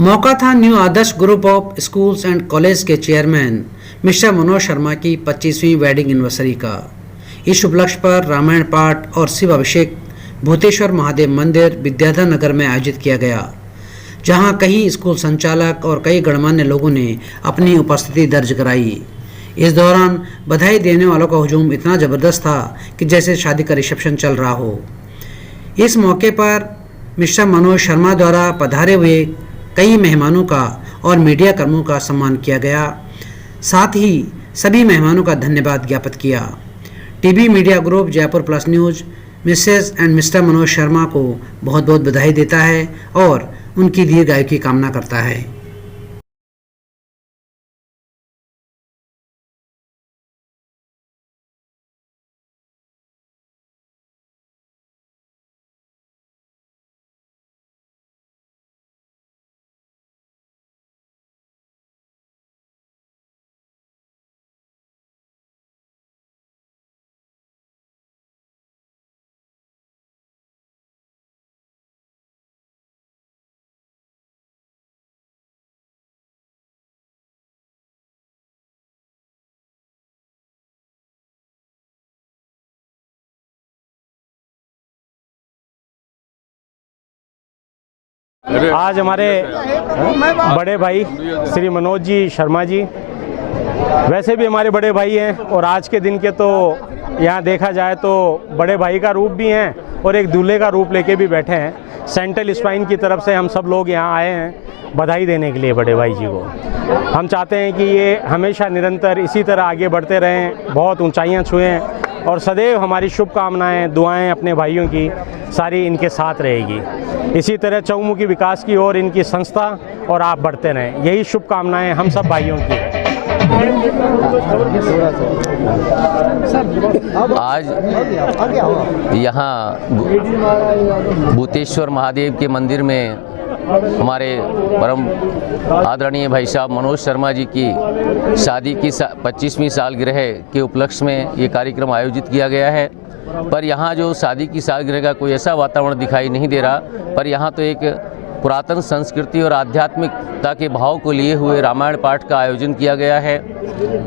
मौका था new Adarsh group of schools and college के चेयरमैन मिस्टर मनोज शर्मा की 25वीं वेडिंग एनिवर्सरी का। इस उपलक्ष्य पर रामायण पाठ और शिव अभिषेक भूतेश्वर महादेव मंदिर विद्याधर नगर में आयोजित किया गया, जहां कई स्कूल संचालक और कई गणमान्य लोगों ने अपनी उपस्थिति दर्ज कराई। इस दौरान बधाई देने वालों का हुजूम इतना ज़बरदस्त था कि जैसे शादी का रिसेप्शन चल रहा हो। इस मौके पर मिस्टर मनोज शर्मा द्वारा पधारे हुए कई मेहमानों का और मीडिया कर्मियों का सम्मान किया गया। साथ ही सभी मेहमानों का धन्यवाद ज्ञापित किया। TV media group Jaipur plus news Mrs and mister Manoj Sharma को बहुत बहुत बधाई देता है और उनकी दीर्घायु की कामना करता है। आज हमारे बड़े भाई श्री मनोज जी शर्मा जी वैसे भी हमारे बड़े भाई हैं और आज के दिन के तो यहाँ देखा जाए तो बड़े भाई का रूप भी हैं और एक दूल्हे का रूप लेके भी बैठे हैं। सेंट्रल स्पाइन की तरफ से हम सब लोग यहाँ आए हैं बधाई देने के लिए बड़े भाई जी को। हम चाहते हैं कि ये हमेशा निरंतर इसी तरह आगे बढ़ते रहें, बहुत ऊंचाइयाँ छुएं और सदैव हमारी शुभकामनाएं दुआएं अपने भाइयों की सारी इनके साथ रहेगी। इसी तरह चौमुखी विकास की ओर इनकी संस्था और आप बढ़ते रहें, यही शुभकामनाएं हम सब भाइयों की हैं। आज यहाँ भूतेश्वर महादेव के मंदिर में हमारे परम आदरणीय भाई साहब मनोज शर्मा जी की शादी की 25वीं सालगिरह के उपलक्ष्य में ये कार्यक्रम आयोजित किया गया है। पर यहाँ जो शादी की सालगिरह का कोई ऐसा वातावरण दिखाई नहीं दे रहा, पर यहाँ तो एक पुरातन संस्कृति और आध्यात्मिकता के भाव को लिए हुए रामायण पाठ का आयोजन किया गया है।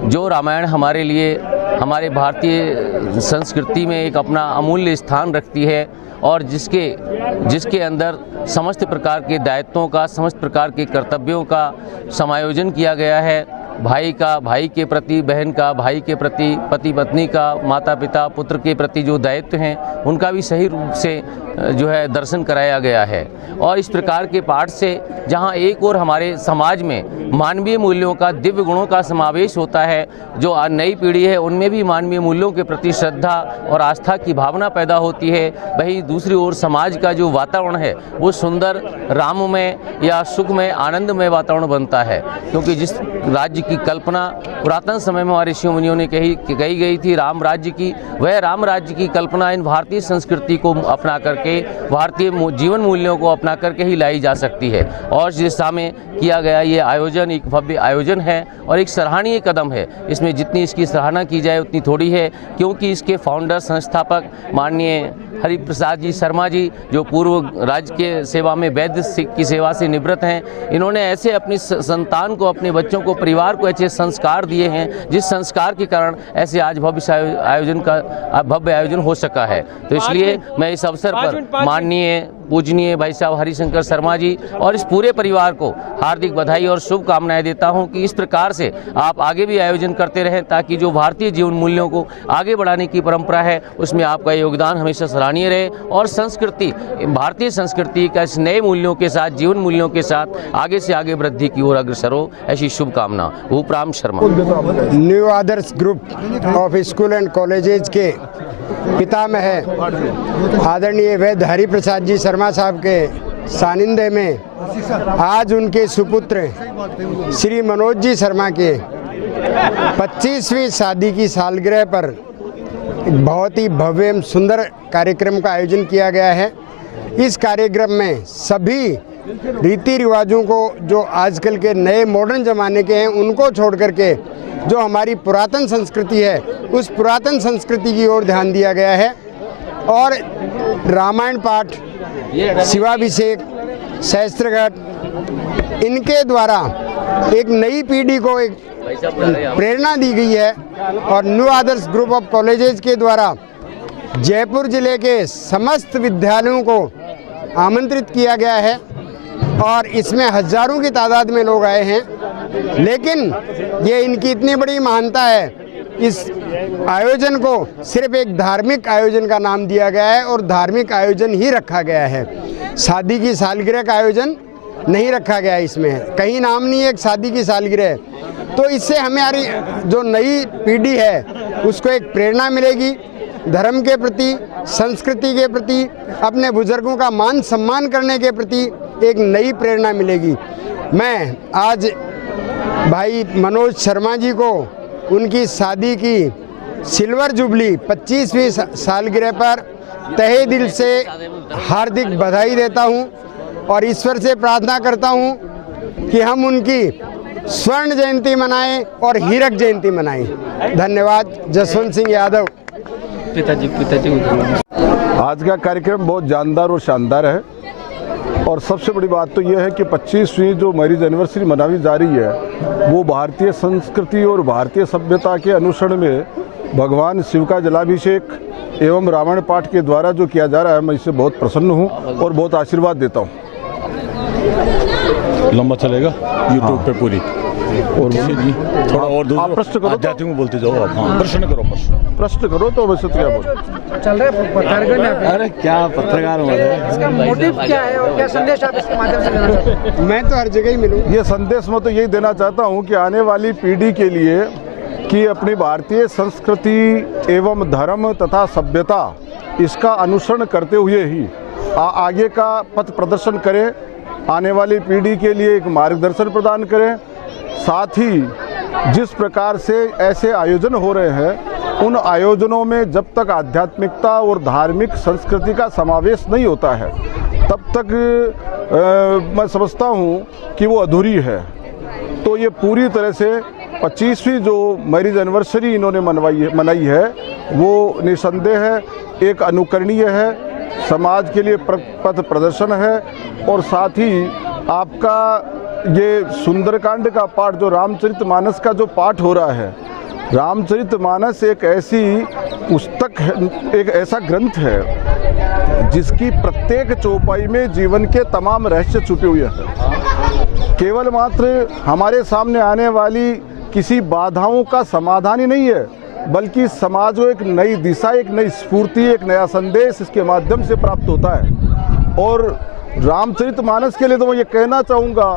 जो रामायण हमारे लिए हमारे भारतीय संस्कृति में एक अपना अमूल्य स्थान रखती है और जिसके अंदर समस्त प्रकार के दायित्वों का, समस्त प्रकार के कर्तव्यों का समायोजन किया गया है। भाई का भाई के प्रति, बहन का भाई के प्रति, पति पत्नी का, माता पिता पुत्र के प्रति जो दायित्व हैं उनका भी सही रूप से जो है दर्शन कराया गया है। और इस प्रकार के पाठ से जहां एक और हमारे समाज में मानवीय मूल्यों का, दिव्य गुणों का समावेश होता है, जो नई पीढ़ी है उनमें भी मानवीय मूल्यों के प्रति श्रद्धा और आस्था की भावना पैदा होती है, वहीं दूसरी ओर समाज का जो वातावरण है वो सुंदर, राममय या सुखमय, आनंदमय वातावरण बनता है। क्योंकि जिस राज्य की कल्पना पुरातन समय में हमारे ऋषियों मुनियों ने कही गई थी राम राज्य की, वह राम राज्य की कल्पना इन भारतीय संस्कृति को अपना करके, भारतीय जीवन मूल्यों को अपना करके ही लाई जा सकती है। और जिस दिशा में किया गया ये आयोजन एक भव्य आयोजन है और एक सराहनीय कदम है। इसमें जितनी इसकी सराहना की जाए उतनी थोड़ी है, क्योंकि इसके फाउंडर, संस्थापक माननीय हरिप्रसाद जी शर्मा जी, जो पूर्व राज्य के सेवा में वैद्य की सेवा से निवृत्त हैं, इन्होंने ऐसे अपनी संतान को, अपने बच्चों को, परिवार को ऐसे संस्कार दिए हैं जिस संस्कार के कारण ऐसे आज भव्य आयोजन हो सका है। तो इसलिए मैं इस अवसर पर माननीय पूजनीय भाई साहब हरिशंकर शर्मा जी और इस पूरे परिवार को हार्दिक बधाई और शुभकामनाएं देता हूं कि इस प्रकार से आप आगे भी आयोजन करते रहें, ताकि जो भारतीय जीवन मूल्यों को आगे बढ़ाने की परंपरा है उसमें आपका योगदान हमेशा सराहनीय रहे और संस्कृति, भारतीय संस्कृति का इस नए मूल्यों के साथ, जीवन मूल्यों के साथ आगे से आगे वृद्धि की ओर अग्रसर हो, ऐसी शुभकामना। Bhupram Sharma. New Adarsh group of school and colleges के पितामह आदरणीय वैद्य हरिप्रसाद जी शर्मा साहब के सानिध्य में आज उनके सुपुत्र श्री मनोज जी शर्मा के 25वीं शादी की सालगिरह पर बहुत ही भव्य एवं सुंदर कार्यक्रम का आयोजन किया गया है। इस कार्यक्रम में सभी रीति रिवाजों को, जो आजकल के नए मॉडर्न ज़माने के हैं, उनको छोड़ करके जो हमारी पुरातन संस्कृति है उस पुरातन संस्कृति की ओर ध्यान दिया गया है। और रामायण पाठ, शिवाभिषेक, सहस्त्रघट इनके द्वारा एक नई पीढ़ी को एक प्रेरणा दी गई है और new Adarsh group of colleges के द्वारा जयपुर जिले के समस्त विद्यालयों को आमंत्रित किया गया है और इसमें हजारों की तादाद में लोग आए हैं। लेकिन ये इनकी इतनी बड़ी महानता है, इस आयोजन को सिर्फ एक धार्मिक आयोजन का नाम दिया गया है और धार्मिक आयोजन ही रखा गया है। शादी की सालगिरह का आयोजन नहीं रखा गया है, इसमें कहीं नाम नहीं है एक शादी की सालगिरह। तो इससे हमारी जो नई पीढ़ी है उसको एक प्रेरणा मिलेगी, धर्म के प्रति, संस्कृति के प्रति, अपने बुजुर्गों का मान सम्मान करने के प्रति एक नई प्रेरणा मिलेगी। मैं आज भाई मनोज शर्मा जी को उनकी शादी की सिल्वर जुबली 25वीं सालगिरह पर तहे दिल से हार्दिक बधाई देता हूं और ईश्वर से प्रार्थना करता हूं कि हम उनकी स्वर्ण जयंती मनाएं और हीरक जयंती मनाएं। धन्यवाद। जसवंत सिंह यादव। पिताजी आज का कार्यक्रम बहुत जानदार और शानदार है और सबसे बड़ी बात तो यह है कि 25वीं जो मैरिज एनिवर्सरी मनाई जा रही है वो भारतीय संस्कृति और भारतीय सभ्यता के अनुसरण में भगवान शिव का जलाभिषेक एवं रामायण पाठ के द्वारा जो किया जा रहा है, मैं इससे बहुत प्रसन्न हूँ और बहुत आशीर्वाद देता हूँ। लंबा चलेगा यूट्यूब पे पूरी और जी थोड़ा और दूर आप प्रश्न करो, आध्यात्मिक में बोलते जाओ आप। हाँ, प्रश्न करो तो वैसे तो क्या बोल चल रहा है पत्रकार। अरे क्या पत्रकार हो इसका मोटिव क्या है और क्या संदेश आप इसके माध्यम से देना चाहते हैं? मैं तो हर जगह ही मिलूँ। ये संदेश मैं तो यही देना चाहता हूँ कि आने वाली पीढ़ी के लिए कि अपनी भारतीय संस्कृति एवं धर्म तथा सभ्यता इसका अनुसरण करते हुए ही आगे का पथ प्रदर्शन करें, आने वाली पीढ़ी के लिए एक मार्गदर्शन प्रदान करें। साथ ही जिस प्रकार से ऐसे आयोजन हो रहे हैं उन आयोजनों में जब तक आध्यात्मिकता और धार्मिक संस्कृति का समावेश नहीं होता है तब तक मैं समझता हूँ कि वो अधूरी है। तो ये पूरी तरह से 25वीं जो मैरिज एनिवर्सरी इन्होंने मनाई है वो निसंदेह है एक अनुकरणीय है, समाज के लिए पथ प्रदर्शन है और साथ ही आपका ये सुंदरकांड का पाठ जो रामचरितमानस का जो पाठ हो रहा है, रामचरितमानस एक ऐसी पुस्तक है, एक ऐसा ग्रंथ है जिसकी प्रत्येक चौपाई में जीवन के तमाम रहस्य छुपे हुए हैं। केवल मात्र हमारे सामने आने वाली किसी बाधाओं का समाधान ही नहीं है बल्कि समाज को एक नई दिशा, एक नई स्फूर्ति, एक नया संदेश इसके माध्यम से प्राप्त होता है। और रामचरितमानस के लिए तो मैं ये कहना चाहूँगा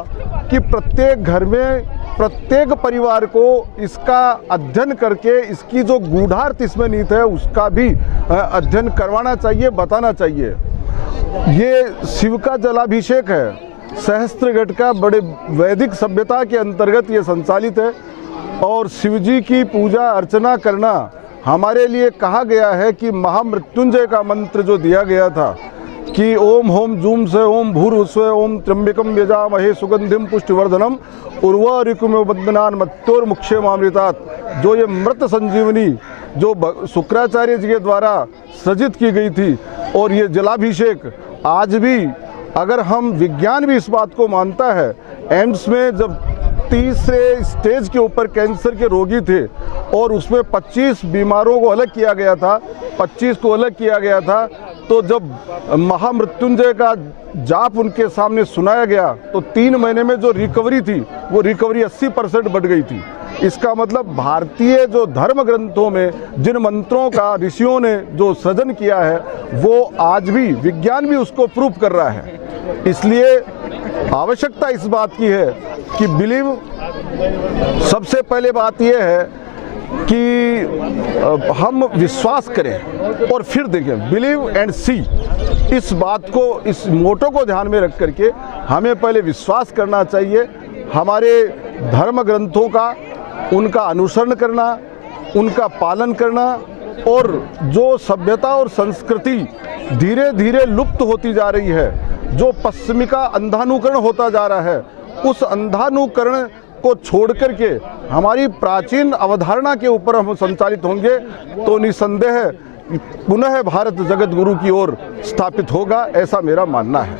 कि प्रत्येक घर में, प्रत्येक परिवार को इसका अध्ययन करके इसकी जो गूढ़ार्थ इसमें निहित है उसका भी अध्ययन करवाना चाहिए, बताना चाहिए। ये शिव का जलाभिषेक है, सहस्त्रगढ़ का बड़े वैदिक सभ्यता के अंतर्गत ये संचालित है और शिव जी की पूजा अर्चना करना हमारे लिए कहा गया है कि महामृत्युंजय का मंत्र जो दिया गया था कि ओम होम जूम से ओम भूर्भुस्व ओम त्र्यंबकम यजामहे सुगंधिम पुष्टिवर्धनम उर्वारुकमेव बंदनान मृत्योर्मुक्षयमामृतात्, जो ये मृत संजीवनी जो शुक्राचार्य जी के द्वारा सृजित की गई थी और ये जलाभिषेक आज भी अगर हम विज्ञान भी इस बात को मानता है, एम्स में जब 30 स्टेज के ऊपर कैंसर के रोगी थे और उसमें 25 बीमारों को अलग किया गया था, 25 को अलग किया गया था, तो जब महामृत्युंजय का जाप उनके सामने सुनाया गया तो 3 महीने में जो रिकवरी थी वो रिकवरी 80% बढ़ गई थी। इसका मतलब भारतीय जो धर्म ग्रंथों में जिन मंत्रों का ऋषियों ने जो सृजन किया है वो आज भी विज्ञान भी उसको प्रूव कर रहा है। इसलिए आवश्यकता इस बात की है कि बिलीव, सबसे पहले बात यह है कि हम विश्वास करें और फिर देखें, बिलीव एंड सी। इस बात को, इस मोटो को ध्यान में रख करके हमें पहले विश्वास करना चाहिए, हमारे धर्म ग्रंथों का उनका अनुसरण करना, उनका पालन करना और जो सभ्यता और संस्कृति धीरे धीरे लुप्त होती जा रही है, जो पश्चिमी का अंधानुकरण होता जा रहा है, उस अंधानुकरण को छोड़ करके हमारी प्राचीन अवधारणा के ऊपर हम संचालित होंगे तो निसंदेह पुनः भारत जगत गुरु की ओर स्थापित होगा, ऐसा मेरा मानना है।